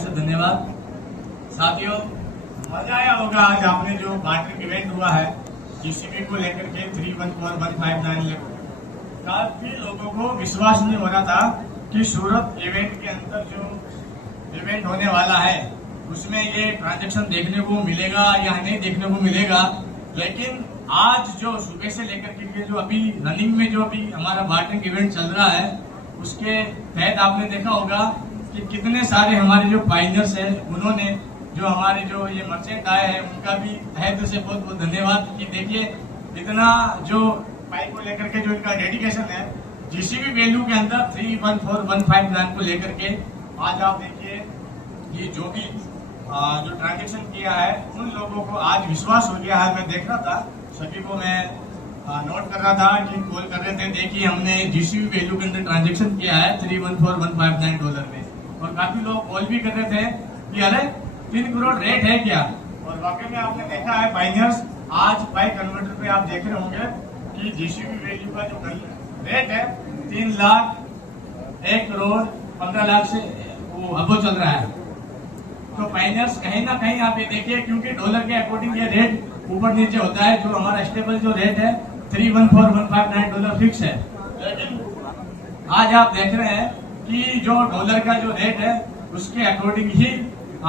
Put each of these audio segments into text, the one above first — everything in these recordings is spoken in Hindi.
से धन्यवाद। साथियों, मजा आया होगा आज आपने जो बार्टरिंग इवेंट हुआ है जीसीबी को लेकर के 314159 काफी लोगों को विश्वास नहीं हो रहा था कि सूरत इवेंट के अंदर जो इवेंट होने वाला है उसमें ये ट्रांजैक्शन देखने को मिलेगा या नहीं देखने को मिलेगा। लेकिन आज जो सुबह से लेकर के जो अभी रनिंग में जो अभी हमारा बार्टरिंग इवेंट चल रहा है उसके तहत आपने देखा होगा कि कितने सारे हमारे जो पाइनियर्स हैं उन्होंने जो हमारे जो ये मर्चेंट आए हैं उनका भी तहे दिल से बहुत बहुत धन्यवाद कि देखिए इतना जो पाइप को लेकर के जो इनका डेडिकेशन है जीसीबी वैल्यू के अंदर 314159 को लेकर के आज आप देखिए ये जो भी जो ट्रांजेक्शन किया है उन लोगों को आज विश्वास हो गया है। मैं देख रहा था सभी को मैं नोट कर रहा था कि कॉल कर रहे थे, देखिए हमने जीसीबी वैल्यू के अंदर ट्रांजेक्शन किया है $314,159 में और काफी लोग कॉल भी कर रहे थे कि अरे 3 करोड़ रेट है क्या। और वाकई में आपने देखा है बाइनर्स आज बाई कन्वर्टर पे आप देख रहे होंगे कि जीसीबी वैल्यू का जो रेट है 3,01,15,00,000 से वो अबो चल रहा है। तो फाइनर्स कहीं ना कहीं आप ये देखिए क्योंकि डॉलर के अकॉर्डिंग ये रेट ऊपर नीचे होता है। जो हमारा स्टेबल जो रेट है $314,159 फिक्स है। लेकिन आज आप देख रहे हैं कि जो डॉलर का जो रेट है उसके अकॉर्डिंग ही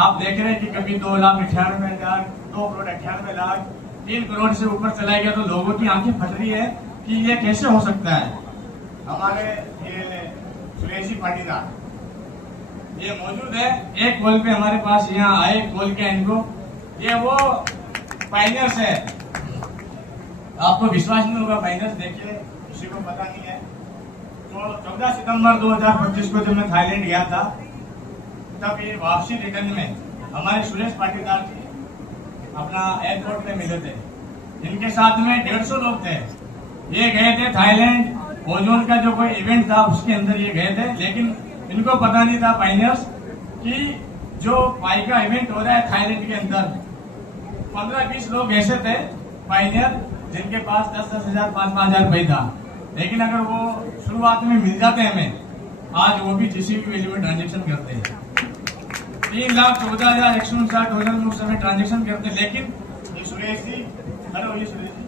आप देख रहे हैं कि कभी 2,98,000, 2,98,00,000, 3 करोड़ से ऊपर चला गया तो लोगों की आंखें फट रही है कि ये कैसे हो सकता है। हमारे ये सुरेशी पाटीदार ये मौजूद है, एक कॉल पे हमारे पास यहाँ आए, कॉल किया इनको, ये वो फाइनर्स है। आपको विश्वास नहीं होगा फाइनर्स, देखिए किसी को पता नहीं है। तो 14 सितंबर 2025 को जब मैं थाईलैंड गया था तब ये वापसी रिटर्न में हमारे सुरेश पाटीदार जी अपना एयरपोर्ट पे मिले थे। इनके साथ में 150 लोग थे। ये गए थे थाईलैंड ओजोन का जो कोई इवेंट था उसके अंदर ये गए थे। लेकिन इनको पता नहीं था पाइनियर्स कि जो पाई का इवेंट हो रहा है थाईलैंड के अंदर 15-20 लोग ऐसे थे पाइनियर जिनके पास 10,000 5,000 रुपए था। लेकिन अगर वो शुरुआत में मिल जाते हमें आज वो भी जीसीबी वैल्यू में ट्रांजेक्शन करते हैं। 3,14,159 उस समय ट्रांजेक्शन करते हैं। लेकिन ये सुरेश जी, हेलो ये सुरेश जी,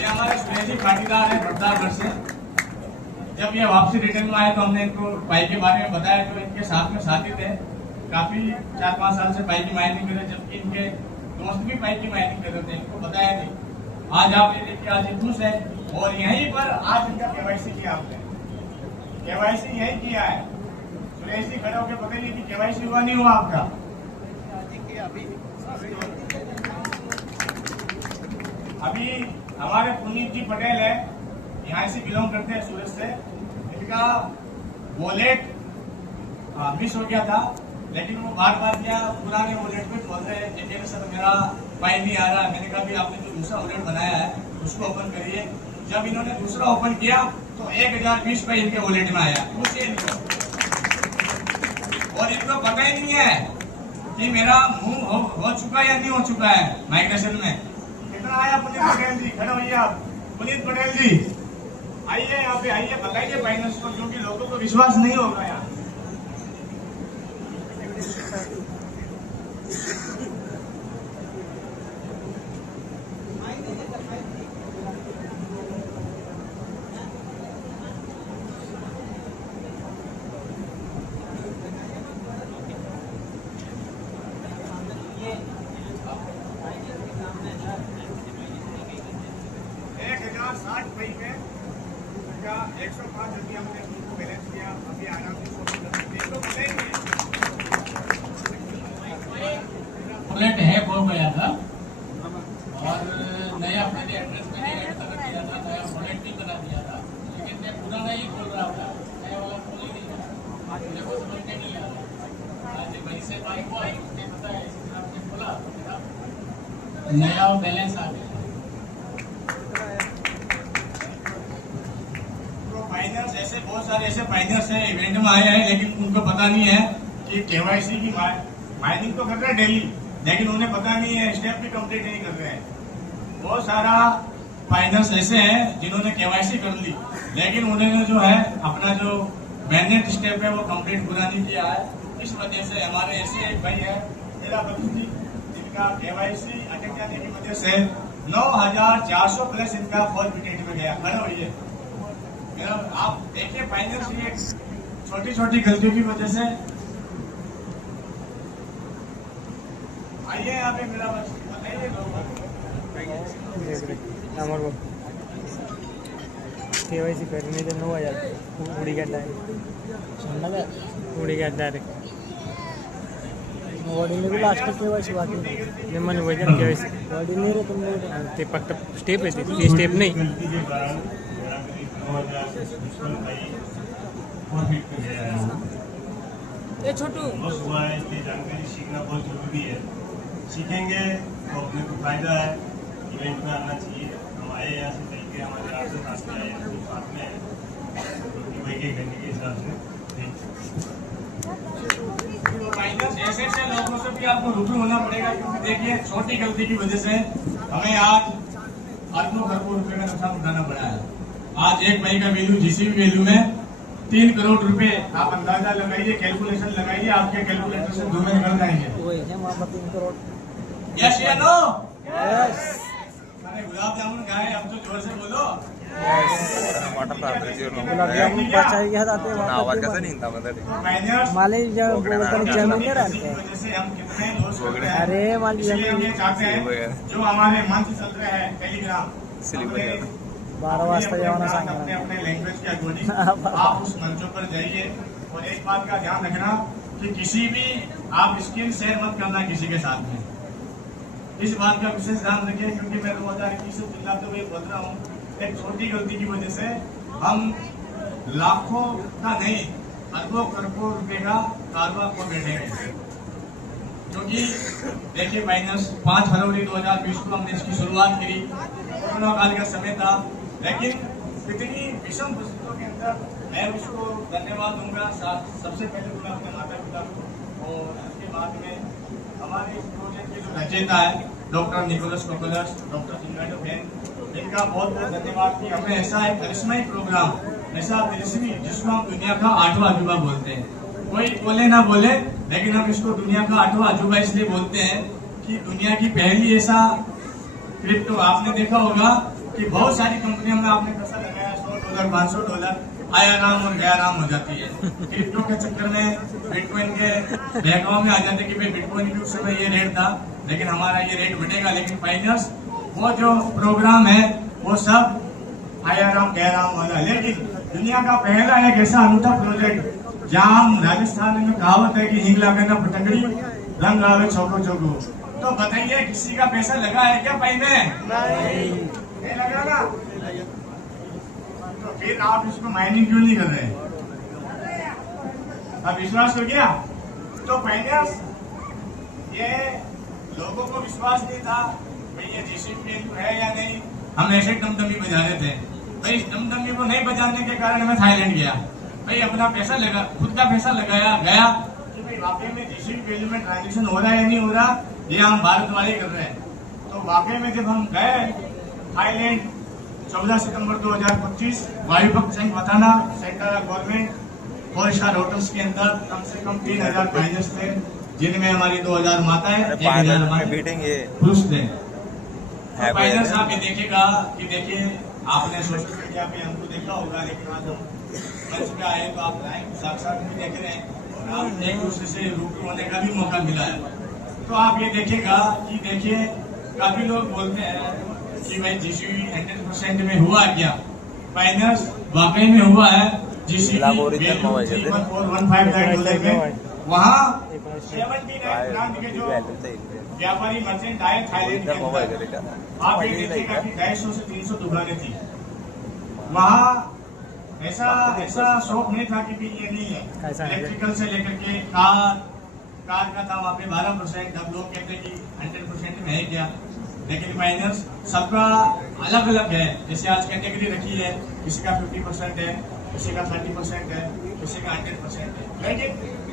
ये हमारे सुरेश जी पाटीदार है प्रतापगढ़ से। जब ये वापसी रिटर्न में आए तो हमने इनको पाई के बारे में बताया। जो इनके साथ में साथी थे काफी 4-5 साल से पाई की माइनिंग कर रहे, जबकि इनके दोस्त भी पाई की माइनिंग कर रहे थे, इनको बताया नहीं। आज आप ये देखिए आज ये खुश है और यहीं पर आज इनका केवाईसी किया आपने, केवाईसी यही किया है। सुरेश जी खड़े होकर बताइए कि केवाईसी हुआ नहीं हुआ आपका। अभी हमारे पुनीत जी पटेल है, यहाँ से बिलोंग करते हैं सूरत से। इनका वॉलेट मिस हो गया था, लेकिन वो बार बार क्या पुराने वॉलेट पे खोल रहे हैं। सर मेरा पाई नहीं आ रहा। मैंने कहा भी आपने जो दूसरा वॉलेट बनाया है उसको ओपन करिए। जब इन्होंने दूसरा ओपन किया तो 1,020 रुपए इनके वॉलेट में आया। पूछिए इनको, और इनको पता ही नहीं है कि मेरा मुंह हो चुका है या नहीं हो चुका है माइग्रेशन में। कितना आया पुनीत पटेल जी, खड़े होइए आप। पुनीत पटेल जी आइए, यहाँ पे आइए, बताइए फाइनेंस को, क्योंकि लोगों को विश्वास नहीं होगा यहाँ। का 105 अभी हमने उनको बैलेंस किया। अभी आराम से बुलेट है हो गया था और नया मैंने एड्रेस मैंने ऐड कर दिया था, नया बुलेट भी बना दिया था। लेकिन मैं पुराना ही खोल रहा था, नया वाला खोल ही नहीं रहा। मुझे को समझ में नहीं आया। आज वहीं से बाइक को आई, मुझे पता है आपने खोला नया बैलेंस आ गया। फाइनेंस ऐसे बहुत सारे ऐसे फाइनेंस है इवेंट में आए हैं, लेकिन उनको पता नहीं है कि केवाईसी की माइनिंग तो कर रहे हैं डेली, लेकिन उन्हें पता नहीं है, स्टेप भी कंप्लीट नहीं कर रहे हैं। बहुत सारा फाइनेंस ऐसे हैं जिन्होंने केवाईसी कर ली, लेकिन उन्होंने जो है अपना जो मैंडेट स्टेप है वो कंप्लीट पूरा नहीं किया है। इस वजह से हमारे ऐसे एक भाई है मेरा बच्ची, जिनका KYC अटक जाने की वजह से 9,400 प्लस इनका फॉर्फिटेट में गया। खड़े होइए, मेरा आप देखिए फाइनेंस ये छोटी छोटी गलतियों की वजह से। आइए यहाँ पे मेरा बताइए लोग KYC करने तो 9,000 उड़ी गया डायरेक्ट ऑर्डिनरी लास्ट KYC बाकी नहीं मन वजन KYC ऑर्डिनरी तुम ते फक्त स्टेप आहे ती स्टेप नाही। ये छोटू बस हुआ है, इसलिए जानकारी सीखना बहुत जरूरी है। सीखेंगे तो अपने को फायदा है। इवेंट में आना चाहिए। हम आए यहाँ से चल के हमारे यहाँ से रास्ते आए हैं, तो साथ में है वही के घंटे के हिसाब से। फाइनेंस ऐसे ऐसे लोगों से भी आपको रूबरू होना पड़ेगा, क्योंकि देखिए छोटी गलती की वजह से हमें आज अरबों खरबों रुपए का नुकसान उठाना पड़ा है। आज एक भाई का वैल्यू GCB वैल्यू में 3 करोड़ रुपए। आप अंदाजा लगाइए, कैलकुलेशन लगाइए, आपके कैलकुलेटर से 2 में निकल जाएंगे। वही है वहाँ पर 3 करोड़। यस या नो? यस अरे गुलाब जामुन खाए, अब तो जोर से बोलो। गुलाब जामुन बचाई गया था आवाज कैसा नहीं था मतलब फाइनेंस माले जब बोलते हैं जमीन नहीं रहते की वजह से हम कितने दोस्त हो गए हैं। अरे माली इसलिए हम जमीन ये चाहते हैं जो हमारे मंच चल रहे हैं टेलीग्राम, 12 वाजता जेवण अपने सांगा अपने लैंग्वेज के अकॉर्डिंग आप उस मंचों पर जाइए। और एक बात का ध्यान रखना कि किसी भी आप स्किल शेयर मत करना किसी के साथ में। इस बात का विशेष ध्यान रखिए, क्योंकि मैं 2021 से चिल्लाते हुए बोल रहा हूँ, एक छोटी गलती की वजह से हम लाखों का नहीं अरबों करोड़ों रुपए का कारोबार को बैठेंगे। क्योंकि देखिए माइनस 5 फरवरी 2020 को हमने इसकी शुरुआत करी। कोरोना काल का समय था, लेकिन इतनी विषम परिस्थितियों के अंदर मैं उसको धन्यवाद दूंगा। सबसे पहले तो मैं अपने माता पिता को, और उसके बाद में हमारे इस प्रोजेक्ट के जो रचयिता है डॉक्टर निकोलस कोकोलस, डॉक्टर जिंगाडो बहन, इनका बहुत बहुत धन्यवाद कि हमें ऐसा एक करिश्माई प्रोग्राम, ऐसा तिलिस्मी जिसको हम दुनिया का 8वां अजूबा बोलते हैं। कोई बोले ना बोले, लेकिन हम इसको दुनिया का 8वां अजूबा इसलिए बोलते हैं कि दुनिया की पहली ऐसा क्रिप्टो, आपने देखा होगा कि बहुत सारी कंपनियों में आपने पैसा लगाया $100, $500, आया राम और गया राम हो जाती है। क्रिप्टो के चक्कर में बिटकॉइन के बहकाव में आ जाते कि भाई बिटकॉइन की उस समय ये रेट था, लेकिन हमारा ये रेट बढ़ेगा। लेकिन फाइनेंस वो जो प्रोग्राम है वो सब आया राम गया राम वाला। लेकिन दुनिया का पहला एक ऐसा अनूठा प्रोजेक्ट जहाँ हम राजस्थान में कहावत है कि हिंग लागे ना पटंगड़ी रंग लावे चौको चौको। तो बताइए किसी का पैसा लगा है क्या पाई में? नहीं लगा ना? तो फिर आप इसको माइनिंग क्यों नहीं कर रहे? अब विश्वास हो गया? तो फाइनेंस ये लोगों को विश्वास नहीं था भाई ये GCB वैल्यू है या नहीं। हम ऐसे डमडमी बजा रहे थे भाई। इस डमडमी को नहीं बजाने के कारण मैं थाईलैंड गया भाई, अपना पैसा लगा, खुद का पैसा लगाया गया कि भाई वाकई में GCB वैल्यू में ट्रांजेक्शन हो रहा है या नहीं हो रहा, ये हम भारत वाले कर रहे हैं। तो वाकई में जब हम गए थाईलैंड 14 सितंबर 2025 वायुभक्त संघ बताना सेंट्रल गवर्नमेंट 4 स्टार होटल्स के अंदर कम से कम 3,000 प्राइजेस थे, जिनमें हमारी 2,000 माताएं, 1,000 पुरुष थे। फाइनेंस आप ये देखिएगा कि देखिए आपने सोशल मीडिया पे हमको देखा होगा, लेकिन आज हम मंच पे आए तो आप लाइव साक्षात भी देख रहे हैं और आप एक दूसरे से रूबरू होने का भी मौका मिला है। तो आप ये देखिएगा कि देखिए काफी लोग बोलते हैं कि भाई GCB 100% में हुआ क्या? फाइनेंस वाकई में हुआ है। GCB $1,415 में वहाँ 79 के जो व्यापारी मर्चेंट आए थाईलैंड के अंदर, आप ये देखिएगा कि 250 से 300 दुकानें थी वहाँ। ऐसा शौक नहीं था कि ये नहीं है। इलेक्ट्रिकल से लेकर के कार का था वहाँ पे 12%। अब लोग कहते हैं कि 100% में है क्या, लेकिन माइनस सबका अलग अलग है। जैसे आज कैटेगरी रखी है, किसी का 50% है, किसी का 30% है, किसी का 100% है। लेकिन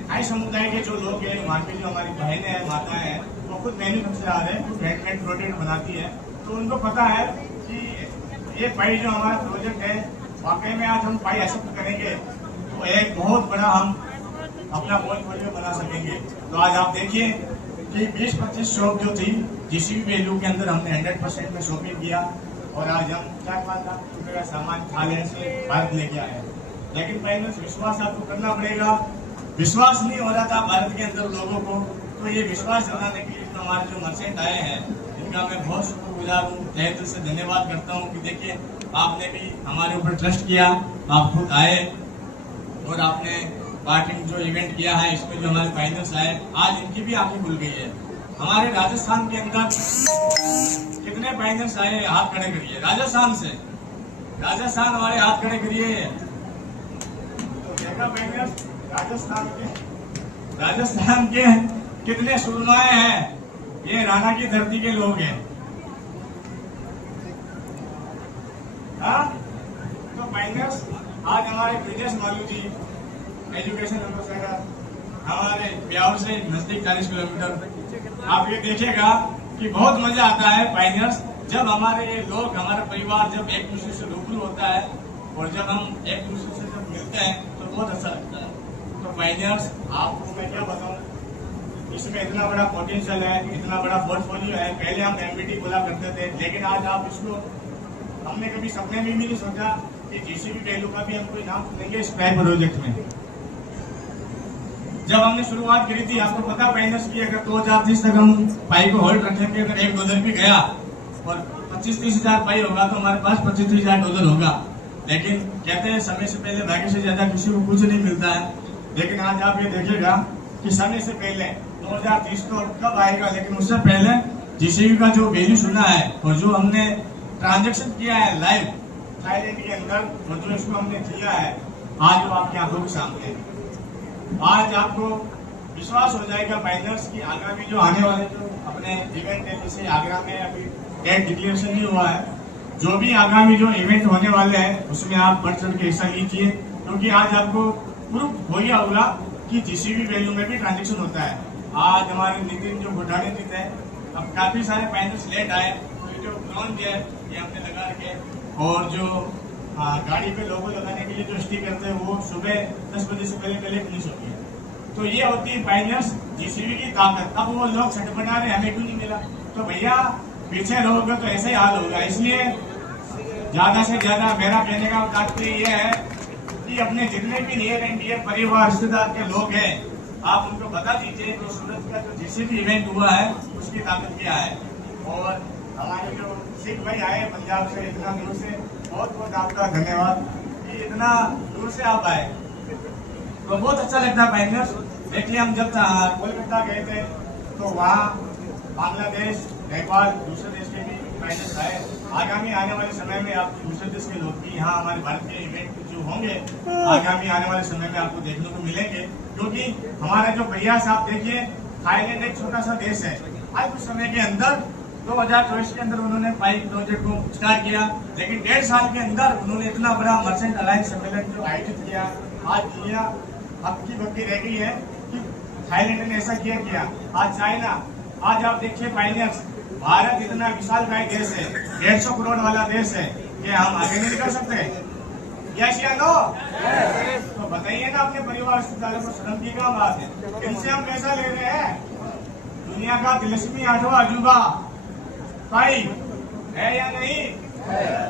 हाई समुदाय के जो लोग हैं, वहाँ के जो हमारी बहनें हैं, माताएं हैं, वो खुद मैन्युफैक्चरर है, हैंडमेड प्रोडक्ट बनाती है। तो उनको पता है कि ये पाई जो हमारा प्रोजेक्ट है, वाकई में आज हम पाई एक्सेप्ट करेंगे तो तो एक बहुत बड़ा हम अपना पोर्टफोलियो बना सकेंगे। तो आज आप देखिए कि 20-25 शॉप जो थी जीसीबी वैल्यू के अंदर हमने 100% में शॉपिंग किया और आज हम 4-5 लाख रुपए का सामान थाने से भारत लेके आए। लेकिन पहले विश्वास आपको करना पड़ेगा। विश्वास नहीं हो रहा था भारत के अंदर लोगों को, तो ये विश्वास दिलाने के लिए तो हमारे जो मर्चेंट आए हैं इनका मैं बहुत शुक्रगुजार हूँ, तहे दिल से धन्यवाद करता हूँ कि देखिए आपने भी हमारे ऊपर ट्रस्ट किया, आप खुद आए और आपने पार्किंग जो इवेंट किया है इसमें जो हमारे फाइनल्स आए, आज इनकी भी आंखें खुल गई है। हमारे राजस्थान के अंदर कितने फाइनल्स आए, हाथ खड़े करिए। राजस्थान से, राजस्थान हमारे हाथ खड़े करिए। तो देखा फाइनल्स राजस्थान के कितने सुरमाए हैं, ये राणा की धरती के लोग हैं। हाँ? तो फाइनल्स आज हमारे ब्रिजेश मालू जी एजुकेशन एम्बेसडर हमारे ब्यावर से नजदीक 40 किलोमीटर। आप ये देखिएगा कि बहुत मजा आता है फाइनल्स जब हमारे ये लोग, हमारा परिवार जब एक दूसरे से रूबरू होता है और जब हम एक दूसरे से जब मिलते हैं तो बहुत अच्छा लगता है। तो फाइनल्स आपको मैं क्या बताऊं, इसमें इतना बड़ा पोटेंशियल है, इतना बड़ा पोर्टफोलियो है। पहले हम एमबीटी बोला करते थे, लेकिन आज आप इसको, हमने कभी सपने में भी नहीं सोचा कि जीसीबी वैल्यू का भी हम कोई नाम सुनेंगे इस प्राइम प्रोजेक्ट में। जब हमने शुरुआत करी थी, आपको पता फाइनेंस की अगर 2030 तक हम पाई को होल्ड रखेंगे, अगर $1 भी गया और 25-30 हजार पाई होगा तो हमारे पास $25-30 हजार होगा। लेकिन कहते हैं समय से पहले भाग्य से ज्यादा किसी को कुछ नहीं मिलता है। लेकिन आज आप ये देखिएगा कि समय से पहले 2030 तो कब आएगा, लेकिन उससे पहले जीसीबी का जो वैल्यू सुना है और जो हमने ट्रांजेक्शन किया है लाइव थाईलैंड के अंदर और जो इसको हमने किया है, आज वो आपकी आंखों के सामने है। आज आपको विश्वास हो जाएगा फाइनल्स की आगामी जो आने वाले जो अपने इवेंट है, जैसे आगरा में अभी डेट डिक्लेरेशन नहीं हुआ है, जो भी आगामी जो इवेंट होने वाले हैं उसमें आप बढ़ चढ़ के हिस्सा लीजिए, क्योंकि आज आपको प्रूफ हो गया होगा कि जीसीबी वैल्यू में भी ट्रांजेक्शन होता है। आज हमारे नितिन जो घोटाले थे, अब काफी सारे फाइनल्स लेट आए, तो ये जो ड्रोन है ये हमने लगा रखे और जो गाड़ी पे लोगो लगाने के लिए जो स्टिकर थे वो सुबह 10 बजे से पहले फिनिश होती है। तो ये होती है फाइनल्स जीसीबी की ताकत। अब वो लोग छटपटा रहे हमें क्यों नहीं मिला, तो भैया पीछे रहोगे तो ऐसे ही हाल होगा। इसलिए ज्यादा से ज्यादा मेरा कहने का तात्पर्य ये है कि अपने जितने भी नियर एंड डियर परिवार रिश्तेदार के लोग हैं, आप उनको बता दीजिए कि सूरत का जो जीसीबी इवेंट हुआ है उसकी ताकत क्या है। और हमारे जो सिख भाई आए पंजाब से इतना दूर से, बहुत बहुत आपका धन्यवाद कि इतना दूर से आप आए, तो बहुत अच्छा लगता है फाइनल्स। देखिए हम जब कोलकाता गए थे तो वहाँ बांग्लादेश, नेपाल, दूसरे देश के भी फाइनल्स आए। आगामी आने वाले समय में आप दूसरे देश के लोग भी यहाँ हमारे भारत के इवेंट जो होंगे आगामी आने वाले समय में आपको देखने को मिलेंगे, क्योंकि हमारा जो प्रयास आप देखिए, थाईलैंड एक छोटा सा देश है। आज कुछ समय के अंदर 2024 के अंदर उन्होंने पाई प्रोजेक्ट को स्टार्ट किया, लेकिन 1.5 साल के अंदर उन्होंने इतना बड़ा मर्चेंट अलायंस सम्मेलन जो आयोजित किया। आज दुनिया हक्की बक्की रह गई है कि थाईलैंड ने ऐसा किया। आज चाइना, आज आप देखिए फाइनल्स, भारत इतना विशालकाय देश है, 150 करोड़ वाला देश है, कि हम आगे नहीं कर सकते? यस या नो? तो बताइए ना अपने परिवार रिश्तेदारों को, शर्म की क्या बात है? इनसे हम पैसा ले रहे हैं। दुनिया का तिलस्मी 8वां अजूबा भाई है या नहीं?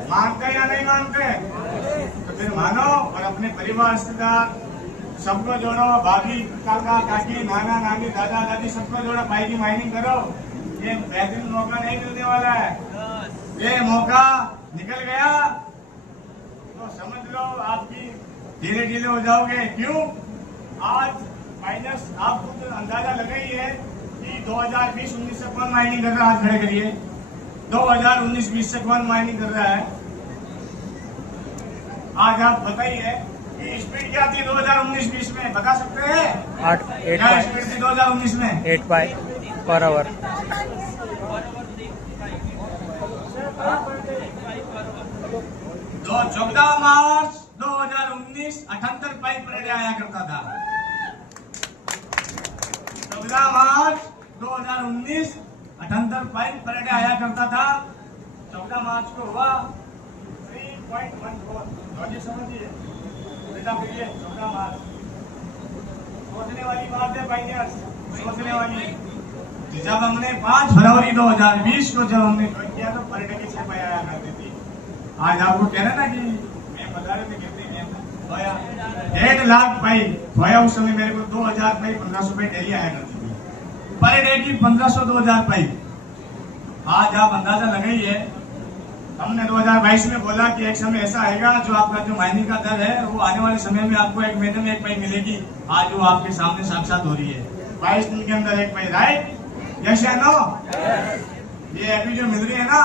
मानते या नहीं मानते? तो फिर मानो और अपने परिवार रिश्तेदार सबको जोड़ो, भाभी, काका, काकी, नाना, नानी, दादा, दादी, सबको जोड़ो, भाई की माइनिंग करो। ये बेहतरीन मौका नहीं मिलने वाला है। ये मौका निकल गया तो समझ लो आपकी धीरे धीरे हो जाओगे। क्यों? आज फाइनल्स आप खुद अंदाजा लगाइए कि 2020-19 से कौन माइनिंग कर रहा है? हाथ खड़े करिए। 2019-20 से कौन माइनिंग कर रहा है? आज आप बताइए कि स्पीड क्या थी 2019-20 में, बता सकते हैं? 8 स्पीड थी 2019 में? 8 बाय पर आवर। तो 14 मार्च 2019 78 पाइप पर डे आया करता था। 14 मार्च 2019 78 पाइप पर डे आया करता था। 14 मार्च को हुआ 3.14। समझिए बेटा प्रिय छोटा मार सोचने वाली बात है पाइनियर्स, सोचने वाली। जब हमने 5 फरवरी 2020 को जब हमने ज्वाइन किया तो पर डे की 6 पाई आया करती थी। आज आपको कह रहे ना कि मैं बता में गिरते खोया 1.5 लाख पाई खोया। उस समय मेरे को 2000 पाई 1500 रुपए डेली आया करती थी, पर डे की 1500 2000 पाई। आज आप अंदाजा लगाइए, हमने 2022 में बोला कि एक समय ऐसा आएगा जो आपका जो माइनिंग का दर है वो आने वाले समय में आपको 1 महीने में 1 पाई मिलेगी। आज वो आपके सामने साक्षात हो रही है, 22 दिन के अंदर 1 पाई। राइट, यस या नो? ये अभी जो मिल रही है ना,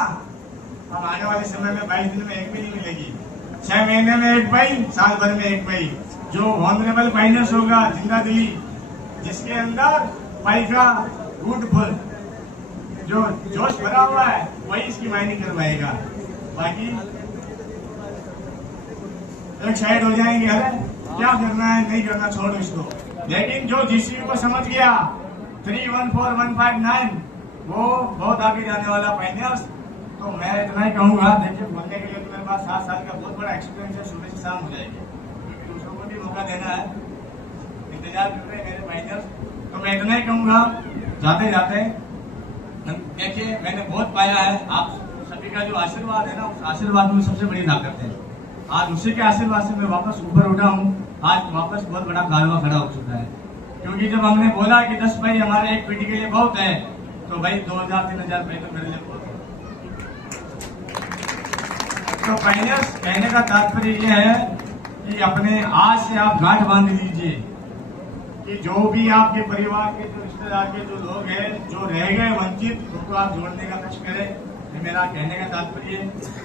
अब आने वाले समय में 22 दिन में 1 भी नहीं मिलेगी, 6 महीने में 1 पाई, साल भर में 1 पाई। जो ऑनरेबल फाइनेंस होगा जिंदा दिली, जिसके अंदर पाई का गुड फुल जो जोश भरा हुआ है, वही इसकी माइनिंग करवाएगा। बाकी एक साइड हो जाएंगे, अरे क्या करना है नहीं करना छोड़ो इसको। लेकिन जो जीसीबी को समझ गया 314159 वो बहुत आगे जाने वाला पाइनियर्स। तो मैं इतना ही कहूंगा, देखिए बोलने के लिए तो मेरे पास 7 साल का बहुत बड़ा एक्सपीरियंस है, सुबह से शाम हो जाएगी, क्योंकि दूसरों को भी मौका देना है, इंतजार कर रहे हैं मेरे पाइनियर्स। तो मैं इतना ही कहूंगा जाते जाते, देखिए मैंने बहुत पाया है, आप सभी का जो आशीर्वाद है ना, उस आशीर्वाद में सबसे बड़ी ताकत है। आज उसी के आशीर्वाद से मैं वापस ऊपर उठा हूँ, आज वापस बहुत बड़ा कालवा खड़ा हो चुका है। क्योंकि जब हमने बोला कि 10 पाई हमारे एक पीढ़ी के लिए बहुत है, तो भाई 2000-3000 पाई तो मेरे लिए बहुत है। तो पाइनियर्स कहने का तात्पर्य यह है कि अपने आज से आप गांठ बांध लीजिए कि जो भी आपके परिवार के जो रिश्तेदार के जो लोग हैं जो रह गए वंचित, उनको आप जोड़ने का कष्ट करें। ये मेरा कहने का तात्पर्य।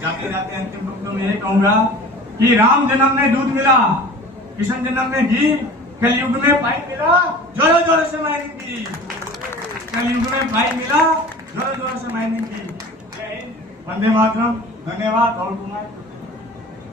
जाते जाते अंतिम पंक्ति में यही कहूंगा कि राम जन्म में दूध मिला, कृष्ण जन्म में घी, कलयुग में पाई मिला, जोरों जोरों से माइनिंग की। कलयुग में पाई मिला, जोरों जोरों से माइनिंग की। जय हिंद, वंदे मातरम। धन्यवाद और कुमार।